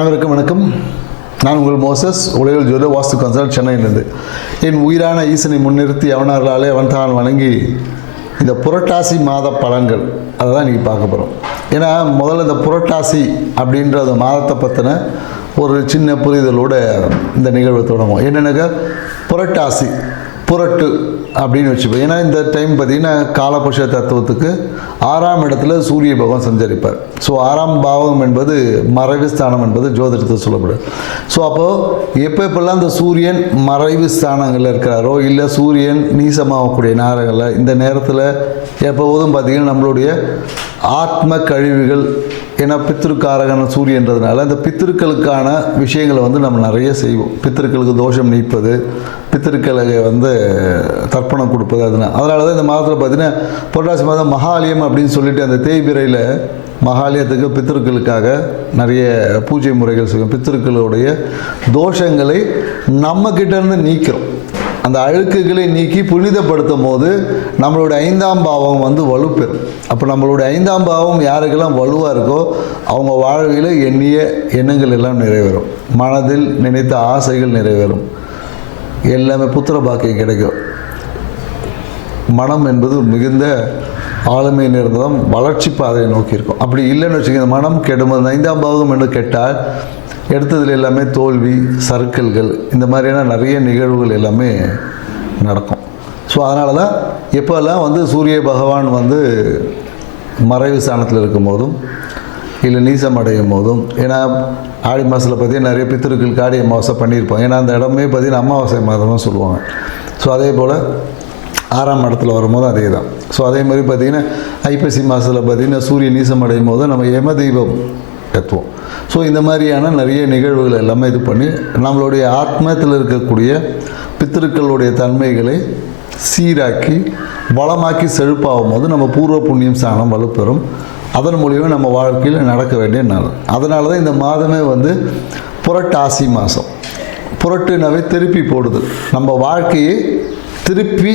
அனைவருக்கும் வணக்கம். நான் உங்கள் மோசஸ் உலகில் ஜோதி வாஸ்து கன்சல்ட் சென்னையிலிருந்து. என் உயிரான ஈசனை முன்னிறுத்தி அவனார்களாலே அவன் தான் வணங்கி இந்த புரட்டாசி மாத பலன்கள். அதை தான் இன்றைக்கி பார்க்க போகிறோம் ஏன்னா முதல்ல இந்த புரட்டாசி அப்படின்ற அந்த மாதத்தை பற்றின ஒரு சின்ன புரிதலோட இந்த நிகழ்வை தொடங்குவோம். என்னென்னாக்கா புரட்டாசி. புரட்டு அப்படின்னு வச்சுப்போம். ஏன்னா இந்த டைம் பார்த்தீங்கன்னா காலபுருஷ தத்துவத்துக்கு ஆறாம் இடத்துல சூரிய பகவான் சஞ்சரிப்பார். ஸோ ஆறாம் பாவம் என்பது மறைவு ஸ்தானம் என்பது ஜோதிடத்தில் சொல்லப்படும் ஸோ அப்போது எப்போ எப்பெல்லாம் இந்த சூரியன் மறைவு ஸ்தானங்களில் இருக்கிறாரோ இல்லை சூரியன் நீசமாகக்கூடிய நேரங்களில் இந்த நேரத்தில் எப்போதும் பார்த்திங்கன்னா நம்மளுடைய ஆத்ம கழிவுகள் ஏன்னா பித்திருக்காரகன சூரியன்றதுனால இந்த பித்திருக்களுக்கான விஷயங்களை வந்து நம்ம நிறைய செய்வோம். பித்திருக்களுக்கு தோஷம் நீப்பது பித்திருக்களுக்கு வந்து தர்ப்பணம் கொடுப்பது அதனால் அதனால தான் இந்த மாதத்தில் பார்த்தீங்கன்னா புரட்டாசி மாதம் மகாலயம் அப்படின்னு சொல்லிட்டு அந்த தேய்பிரையில் மகாலயத்துக்கு பித்திருக்களுக்காக நிறைய பூஜை முறைகள் செய்வோம். பித்திருக்களுடைய தோஷங்களை நம்மக்கிட்டேருந்து நீக்கிறோம். அந்த அழுக்குகளை நீக்கி புனிதப்படுத்தும் போது நம்மளுடைய ஐந்தாம் பாவம் வந்து வலுப்பெறும் அப்போ நம்மளுடைய ஐந்தாம் பாவம் யாருக்கெல்லாம் வலுவாக இருக்கோ அவங்க வாழ்வில் எண்ணிய எண்ணங்கள் எல்லாம் நிறைவேறும். மனதில் நினைத்த ஆசைகள் நிறைவேறும். எல்லாமே புத்திர பாக்கியம் கிடைக்கும். மனம் என்பது மிகுந்த ஆளுமை நிறைந்ததும் வளர்ச்சி பாதையை நோக்கி இருக்கும். அப்படி இல்லைன்னு வச்சுக்கோங்க மனம் கெடும்போது ஐந்தாம் பாவம் என்று கெட்டால் எடுத்ததில் எல்லாமே தோல்வி சர்க்கிள்கள் இந்த மாதிரியான நிறைய நிகழ்வுகள் எல்லாமே நடக்கும். ஸோ அதனால தான் எப்போல்லாம் வந்து சூரிய பகவான் வந்து மறைவு ஸ்தானத்தில் இருக்கும் போதும் இல்லை நீசம் அடையும் போதும் ஏன்னா ஆடி மாதத்தில் பார்த்தீங்கன்னா நிறைய பித்திருக்கள் காடி அமாவாசை பண்ணியிருப்போம் ஏன்னா அந்த இடமே பார்த்தீங்கன்னா அமாவாசை மாதம்னு சொல்லுவாங்க. ஸோ அதே போல் ஆறாம் இடத்துல வரும்போது அதே தான் ஸோ அதே மாதிரி பார்த்திங்கன்னா ஐப்பசி மாதத்தில் பார்த்திங்கன்னா சூரிய நீசம் அடையும் போது நம்ம யம தெய்வம் ஏற்றுவோம் ஸோ இந்த மாதிரியான நிறைய நிகழ்வுகள் எல்லாமே இது பண்ணி நம்மளுடைய ஆத்மத்தில் இருக்கக்கூடிய பித்திருக்களுடைய தன்மைகளை சீராக்கி வளமாக்கி செழிப்பாகும் போது நம்ம பூர்வ புண்ணியம் ஸ்தானம் வலுப்பெறும். அதன் மூலியமாக நம்ம வாழ்க்கையில் நடக்க வேண்டிய நாள். அதனால தான் இந்த மாதமே வந்து புரட்டாசி மாதம் புரட்டுனாவே திருப்பி போடுது. நம்ம வாழ்க்கையை திருப்பி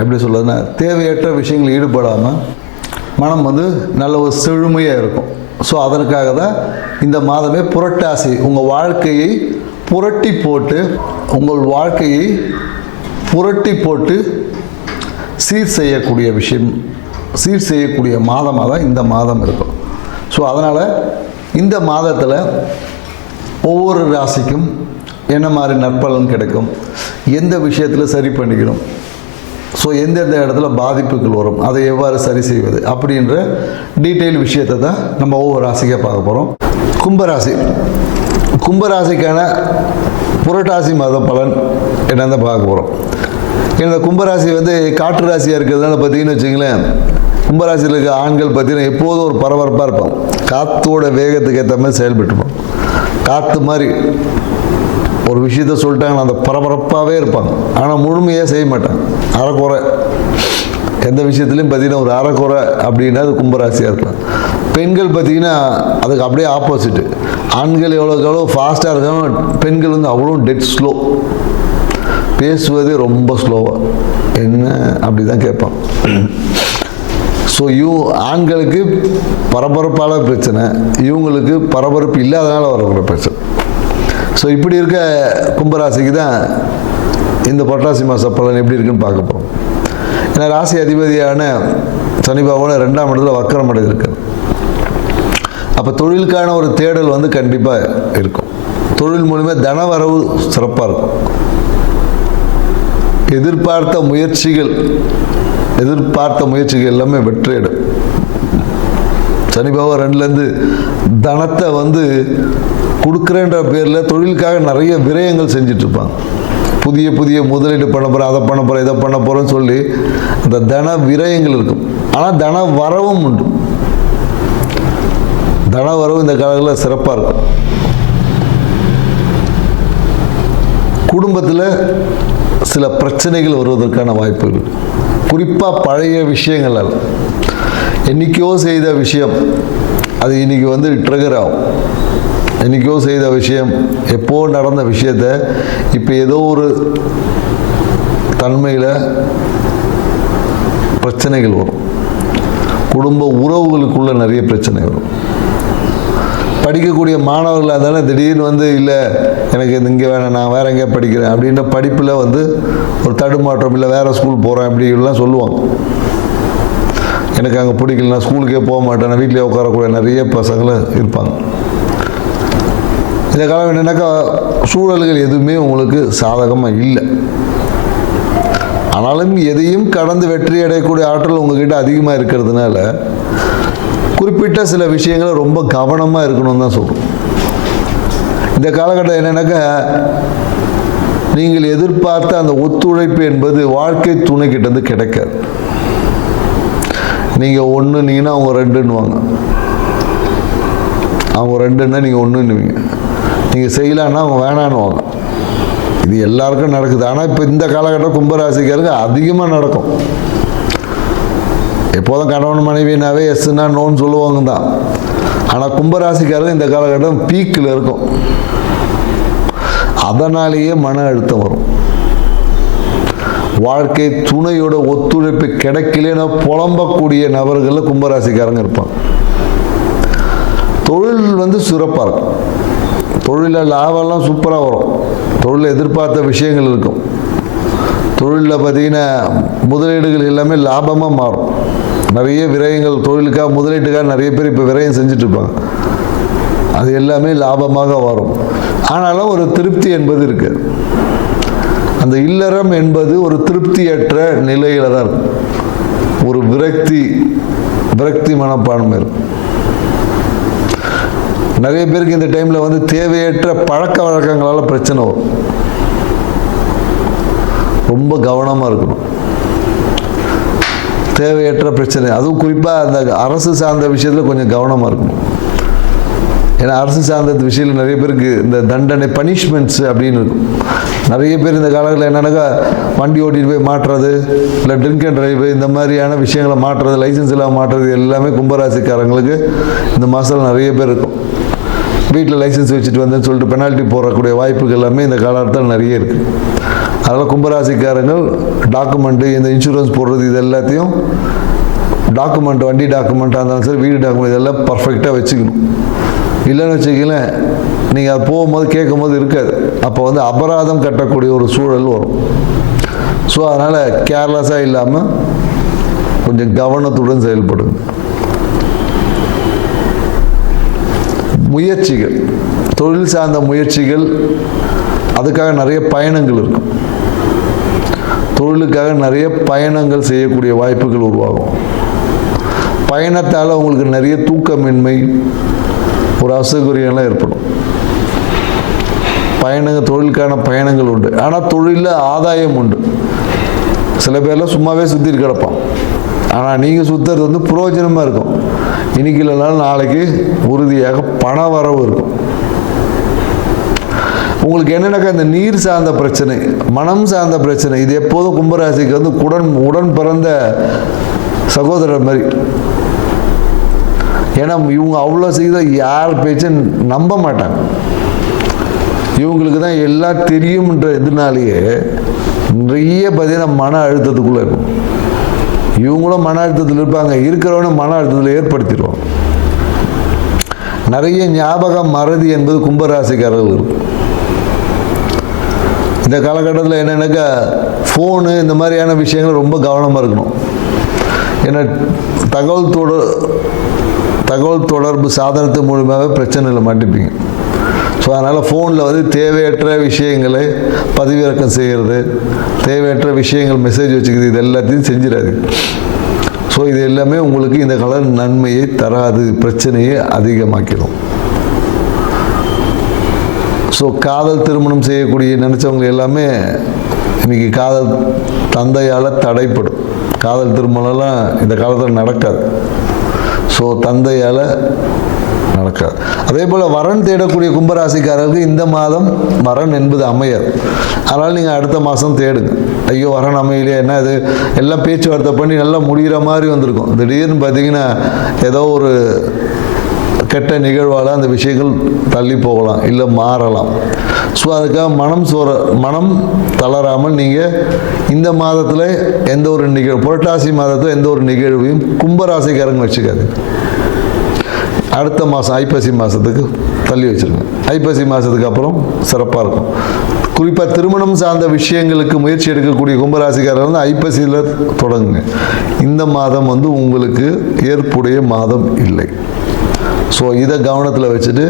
எப்படி சொல்கிறதுன்னா தேவையற்ற விஷயங்கள் ஈடுபடாமல் மனம் வந்து நல்ல ஒரு செழுமையாக இருக்கும். ஸோ அதற்காக தான் இந்த மாதமே புரட்டாசி. உங்கள் வாழ்க்கையை புரட்டி போட்டு உங்கள் வாழ்க்கையை புரட்டி போட்டு சீர் செய்யக்கூடிய விஷயம் சீர் செய்யக்கூடிய மாதமாக தான் இந்த மாதம் இருக்கும். ஸோ அதனால் இந்த மாதத்தில் ஒவ்வொரு ராசிக்கும் என்ன மாதிரி நற்பலன் கிடைக்கும்? எந்த விஷயத்தில் சரி பண்ணிக்கணும்? ஸோ எந்தெந்த இடத்துல பாதிப்புகள் வரும் அதை எவ்வாறு சரி செய்வது அப்படின்ற டீட்டெயில் விஷயத்தை தான் நம்ம ஒவ்வொரு ராசிக்காக பார்க்க போகிறோம் கும்பராசி. கும்பராசிக்கான புரட்டாசி மாத பலன் என்னன்னு பார்க்க போகிறோம் இந்த கும்பராசி வந்து காற்று ராசியாக இருக்கிறதுனால பார்த்தீங்கன்னு வச்சுங்களேன் கும்பராசியில் இருக்க ஆண்கள் பார்த்தீங்கன்னா எப்போதும் ஒரு பரபரப்பாக இருப்போம் காற்றோட வேகத்துக்கு ஏற்ற மாதிரி செயல்பட்டுருப்பான் காற்று மாதிரி ஒரு விஷயத்த சொல்லிட்டாங்கன்னா அந்த பரபரப்பாகவே இருப்பாங்க. ஆனால் முழுமையாக செய்ய மாட்டாங்க. அறக்குறை. எந்த விஷயத்துலையும் பார்த்தீங்கன்னா ஒரு அறக்குறை அப்படின்னா அது கும்பராசியாக இருக்கலாம் பெண்கள் பார்த்தீங்கன்னா அதுக்கு அப்படியே ஆப்போசிட்டு ஆண்கள் எவ்வளோக்கு எவ்வளோ ஃபாஸ்ட்டாக இருக்காங்க பெண்கள் வந்து அவ்வளோ டெட் ஸ்லோ பேசுவதே ரொம்ப ஸ்லோவாக என்ன? அப்படி தான் கேட்பான். ஸோ இவ ஆண்களுக்கு பரபரப்பான பிரச்சனை இவங்களுக்கு பரபரப்பு இல்லாதனால வரக்கூடிய பிரச்சனை. ஸோ இப்படி இருக்க கும்பராசிக்கு தான் இந்த புரட்டாசி மாத பலன் எப்படி இருக்குன்னு பார்க்க போகிறோம் ஏன்னா ராசி அதிபதியான சனி பகவான் ரெண்டாம் இடத்துல வக்கரம் அடைந்து இருக்கு அப்போ தொழிலுக்கான ஒரு தேடல் வந்து கண்டிப்பாக இருக்கும். தொழில் மூலிமா தனவரவு சிறப்பாக இருக்கும். எதிர்பார்த்த முயற்சிகள் எதிர்பார்த்த முயற்சிகள் எல்லாமே வெற்றியிடும் சனி பகவான் ரெண்டுலேருந்து தனத்தை வந்து கொடுக்குறேன்ற பேரில் தொழிலுக்காக நிறைய விரயங்கள் செஞ்சிட்ருப்பாங்க. புதிய புதிய முதலீடு பண்ண போகிறேன் அதை பண்ண போகிறேன் இதை பண்ண போகிறேன்னு சொல்லி அந்த தன விரயங்கள் இருக்கும். ஆனால் தன வரவும் உண்டு. தன வரவு இந்த காலங்களில் சிறப்பாக இருக்கும். குடும்பத்தில் சில பிரச்சனைகள் வருவதற்கான வாய்ப்பு குறிப்பாக பழைய விஷயங்கள் என்றைக்கோ என்னைக்கோ செய்த விஷயம் அது இன்னைக்கு வந்து ட்ரிகர் ஆகும். என்னைக்கோ செய்த விஷயம் எப்போ நடந்த விஷயத்த இப்போ ஏதோ ஒரு தன்மையில் பிரச்சனைகள் வரும். குடும்ப உறவுகளுக்குள்ள நிறைய பிரச்சனை வரும். படிக்கக்கூடிய மாணவர்களாக இருந்தாலும் திடீர்னு வந்து இல்லை எனக்கு இது இங்கே வேணாம் நான் வேற எங்கேயா படிக்கிறேன் அப்படின்ற படிப்பில் வந்து ஒரு தடுமாற்றம் இல்லை வேறு ஸ்கூல் போகிறேன் அப்படின்லாம் சொல்லுவாங்க. எனக்கு அங்கே பிடிக்கல நான் ஸ்கூலுக்கே போக மாட்டேன் நான் வீட்டிலே உட்காரக்கூடிய நிறைய பசங்களும் இருப்பாங்க. இந்த காலம் என்னன்னாக்கா சூழல்கள் எதுவுமே உங்களுக்கு சாதகமாக இல்லை. ஆனாலும் எதையும் கடந்து வெற்றி அடையக்கூடிய ஆற்றல் உங்ககிட்ட அதிகமாக இருக்கிறதுனால குறிப்பிட்ட சில விஷயங்களை ரொம்ப கவனமாக இருக்கணும்னு தான் சொல்கிறோம் இந்த காலகட்டம் என்னன்னாக்கா நீங்கள் எதிர்பார்த்த அந்த ஒத்துழைப்பு என்பது வாழ்க்கை துணை கிட்டேருந்து கிடைக்காது. நீங்கள் ஒன்றுனீங்கன்னா அவங்க ரெண்டுன்னுவாங்க. அவங்க ரெண்டுன்னா நீங்கள் ஒன்றுன்னுவீங்க நீங்கள் செய்யலான்னா அவங்க வேணான்னு இது எல்லாருக்கும் நடக்குது. ஆனால் இப்போ இந்த காலகட்டம் கும்பராசிக்காருக்கு அதிகமாக நடக்கும். எப்போதும் கணவன் மனைவினாவே எஸ்னா நோன்னு சொல்லுவாங்க தான். ஆனால் கும்பராசிக்காரங்க இந்த காலகட்டம் பீக்கில் இருக்கும். அதனாலேயே மன அழுத்தம் வரும். வாழ்க்கை துணையோட ஒத்துழைப்பு கிடைக்கலன்னு புலம்பக்கூடிய நபர்களில் கும்பராசிக்காரங்க இருப்பாங்க. தொழில் வந்து சிறப்பாக இருக்கும். தொழிலில் லாபம்லாம் சூப்பராக வரும். தொழிலில் எதிர்பார்த்த விஷயங்கள் இருக்கும். தொழிலில் பார்த்தீங்கன்னா முதலீடுகள் எல்லாமே லாபமாக மாறும். நிறைய விரயங்கள் தொழிலுக்காக முதலீட்டுக்காக நிறைய பேர் இப்போ விரயம் செஞ்சிட்ருப்பாங்க. அது எல்லாமே லாபமாக வரும். ஆனாலும் ஒரு திருப்தி என்பது இருக்கு. அந்த இல்லறம் என்பது ஒரு திருப்தியற்ற நிலையில் தான் இருக்கும். ஒரு விரக்தி விரக்தி மனப்பான்மை இருக்கும். நிறைய பேருக்கு இந்த டைமில் வந்து தேவையற்ற பழக்க வழக்கங்களால் பிரச்சனை வரும். ரொம்ப கவனமாக இருக்கணும். தேவையற்ற பிரச்சனை. அதுவும் குறிப்பாக அந்த அரசு சார்ந்த விஷயத்தில் கொஞ்சம் கவனமாக இருக்கணும். ஏன்னா அரசு சார்ந்த விஷயத்தில் நிறைய பேருக்கு இந்த தண்டனை பனிஷ்மெண்ட்ஸ் அப்படின்னு இருக்கும் நிறைய பேர் இந்த காலத்தில் என்னென்னாக்கா வண்டி ஓட்டிட்டு போய் மாட்டுறது இல்லை ட்ரிங்க் அண்ட் டிரைவ் இந்த மாதிரியான விஷயங்களை மாட்டுறது லைசன்ஸ் இல்லாமல் மாட்டுறது எல்லாமே கும்பராசிக்காரங்களுக்கு இந்த மாதத்தில் நிறைய பேர் இருக்கும். வீட்டில் லைசன்ஸ் வச்சுட்டு வந்தேன்னு சொல்லிட்டு பெனால்ட்டி போடக்கூடிய வாய்ப்புகள் எல்லாமே இந்த காலகட்டத்தில் நிறைய இருக்குது அதனால் கும்பராசிக்காரங்கள் டாக்குமெண்ட்டு இந்த இன்சூரன்ஸ் போடுறது இது எல்லாத்தையும் டாக்குமெண்ட் வண்டி டாக்குமெண்ட்டாக இருந்தாலும் சரி வீடு டாக்குமெண்ட் இதெல்லாம் பர்ஃபெக்டாக வச்சுக்கணும். இல்லைன்னு வச்சுக்கங்களேன் நீங்கள் அது போகும்போது கேட்கும்போது இருக்காது. அப்போ வந்து அபராதம் கட்டக்கூடிய ஒரு சூழல் வரும். ஸோ அதனால் கேர்லெஸ்ஸாக இல்லாமல் கொஞ்சம் கவனத்துடன் செயல்படுங்க. முயற்சிகள். தொழில் சார்ந்த முயற்சிகள் அதுக்காக நிறைய பயணங்கள் இருக்கும். தொழிலுக்காக நிறைய பயணங்கள் செய்யக்கூடிய வாய்ப்புகள் உருவாகும். பயணத்தால் உங்களுக்கு நிறைய தூக்கமின்மை ஒரு அசௌகரியம்லாம் ஏற்படும். பயணங்கள் தொழிலுக்கான பயணங்கள் உண்டு. ஆனால் தொழிலில் ஆதாயம் உண்டு. சில பேர்லாம் சும்மாவே சுற்றிட்டு கிடப்பான். ஆனால் நீங்கள் சுற்றுறது வந்து புரோஜனமாக இருக்கும். இன்னைக்கு இல்லைனாலும் நாளைக்கு உறுதியாக பண வரவு இருக்கும். உங்களுக்கு என்னென்னாக்கா இந்த நீர் சார்ந்த பிரச்சனை மனம் சார்ந்த பிரச்சனை இது எப்போதும் கும்பராசிக்கு வந்து உடன் உடன் பிறந்த சகோதரர் மாதிரி. ஏன்னா இவங்க அவ்வளோ சீக்கிரம் யார் பேச்சும் நம்ப மாட்டாங்க. இவங்களுக்கு தான் எல்லாம் தெரியும்ன்ற இதனாலேயே நிறைய பார்த்தீங்கன்னா மன அழுத்தத்துக்குள்ளே இருக்கும். இவங்களும் மன அழுத்தத்தில் இருப்பாங்க. இருக்கிறவன மன அழுத்தத்தில் ஏற்படுத்திடுவோம் நிறைய ஞாபகம் மறதி என்பது கும்பராசிக்காரர்கள் இருக்கும். இந்த காலகட்டத்தில் என்னென்னாக்கா ஃபோனு இந்த மாதிரியான விஷயங்கள் ரொம்ப கவனமாக இருக்கணும். ஏன்னா தகவல் தொடர் தகவல் தொடர்பு சாதனத்து மூலியமாகவே பிரச்சனையில் மாட்டிப்பீங்க. ஸோ அதனால் ஃபோனில் வந்து தேவையற்ற விஷயங்களை பதிவிறக்கம் செய்கிறது தேவையற்ற விஷயங்கள் மெசேஜ் வச்சுக்கிறது இது எல்லாத்தையும் செஞ்சிடாது. ஸோ இது எல்லாமே உங்களுக்கு இந்த கால நன்மையை தராது பிரச்சனையை அதிகமாக்கிடும். ஸோ காதல் திருமணம் செய்யக்கூடிய நினச்சவங்க எல்லாமே இன்னைக்கு காதல் தந்தையால் தடைப்படும். காதல் திருமணம்லாம் இந்த காலத்தில் நடக்காது. ஸோ தந்தையால் நடக்காது அதே போல் வரன் தேடக்கூடிய கும்பராசிக்காரருக்கு இந்த மாதம் வரன் என்பது அமையாது அதனால் நீங்கள் அடுத்த மாதம் தேடுங்க. ஐயோ வரன் அமையலையே என்ன இது? எல்லாம் பேச்சுவார்த்தை பண்ணி நல்லா முடிகிற மாதிரி வந்திருக்கும். திடீர்னு பார்த்தீங்கன்னா ஏதோ ஒரு கெட்ட நிகழ்வால் அந்த விஷயங்கள் தள்ளி போகலாம் இல்லை மாறலாம். ஸோ அதுக்காக மனம் சோற மனம் தளராமல் நீங்கள் இந்த மாதத்தில் எந்த ஒரு நிகழ்வு புரட்டாசி மாதத்தில் எந்த ஒரு நிகழ்வையும் கும்பராசிக்காரங்க வச்சுக்காது. அடுத்த மாதம் ஐப்பசி மாதத்துக்கு தள்ளி வச்சிருங்க. ஐப்பசி மாதத்துக்கு அப்புறம் சிறப்பாக இருக்கும். குறிப்பாக திருமணம் சார்ந்த விஷயங்களுக்கு முயற்சி எடுக்கக்கூடிய கும்பராசிக்காரர் வந்து ஐப்பசியில் தொடங்குங்க. இந்த மாதம் வந்து உங்களுக்கு ஏற்புடைய மாதம் இல்லை. ஸோ இதை கவனத்தில் வச்சுட்டு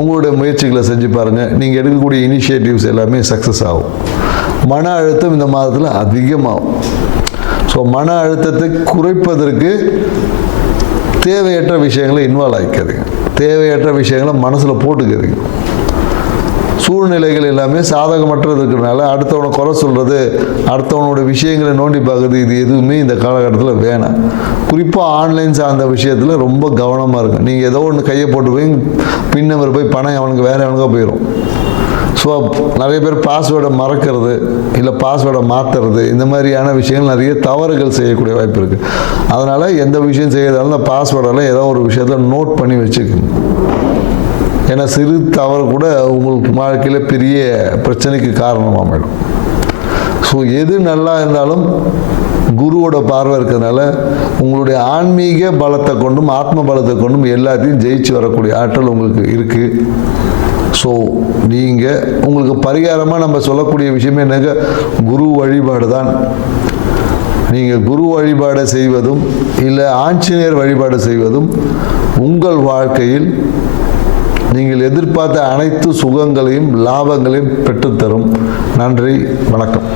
உங்களுடைய முயற்சிகளை செஞ்சு பாருங்கள் நீங்கள் எடுக்கக்கூடிய இனிஷியேட்டிவ்ஸ் எல்லாமே சக்ஸஸ் ஆகும். மன அழுத்தம் இந்த மாதத்தில் அதிகமாகும். ஸோ மன அழுத்தத்தை குறைப்பதற்கு தேவையற்ற விஷயங்களை இன்வால்வ் ஆகிக்காதீங்க தேவையற்ற விஷயங்களை மனசில் போட்டுக்காதீங்க. சூழ்நிலைகள் எல்லாமே சாதகமற்றது இருக்கிறனால அடுத்தவனை குறை சொல்கிறது அடுத்தவனோட விஷயங்களை நோண்டி பார்க்குறது இது எதுவுமே இந்த காலகட்டத்தில் வேணாம். குறிப்பாக ஆன்லைன் சார்ந்த விஷயத்தில் ரொம்ப கவனமாக இருக்கும் நீங்கள் ஏதோ ஒன்று கையை போட்டு போய் பின் நம்பர் போய் பணம் அவனுக்கு வேறு அவனுக்காக போயிடும் ஸோ நிறைய பேர் பாஸ்வேர்டை மறக்கிறது இல்லை பாஸ்வேர்டை மாற்றுறது இந்த மாதிரியான விஷயங்கள் நிறைய தவறுகள் செய்யக்கூடிய வாய்ப்பு இருக்குது அதனால் எந்த விஷயம் செய்யறதாலும் அந்த பாஸ்வேர்டெல்லாம் ஏதோ ஒரு விஷயத்தை நோட் பண்ணி வச்சுக்கணும். ஏன்னா சிறு தவறு கூட உங்களுக்கு வாழ்க்கையில் பெரிய பிரச்சனைக்கு காரணமாக அமையும் ஸோ எது நல்லா இருந்தாலும் குருவோட பார்வை இருக்கிறதுனால உங்களுடைய ஆன்மீக பலத்தை கொண்டும் ஆத்ம பலத்தை கொண்டும் எல்லாத்தையும் ஜெயிச்சு வரக்கூடிய ஆற்றல் உங்களுக்கு இருக்குது ஸோ நீங்கள் உங்களுக்கு பரிகாரமாக நம்ம சொல்லக்கூடிய விஷயமே என்னங்க? குரு வழிபாடு தான். நீங்கள் குரு வழிபாடு செய்வதும் இல்லை ஆஞ்சநேயர் வழிபாடு செய்வதும் உங்கள் வாழ்க்கையில் நீங்கள் எதிர்பார்த்த அனைத்து சுகங்களையும் லாபங்களையும் பெற்றுத்தரும். நன்றி வணக்கம்.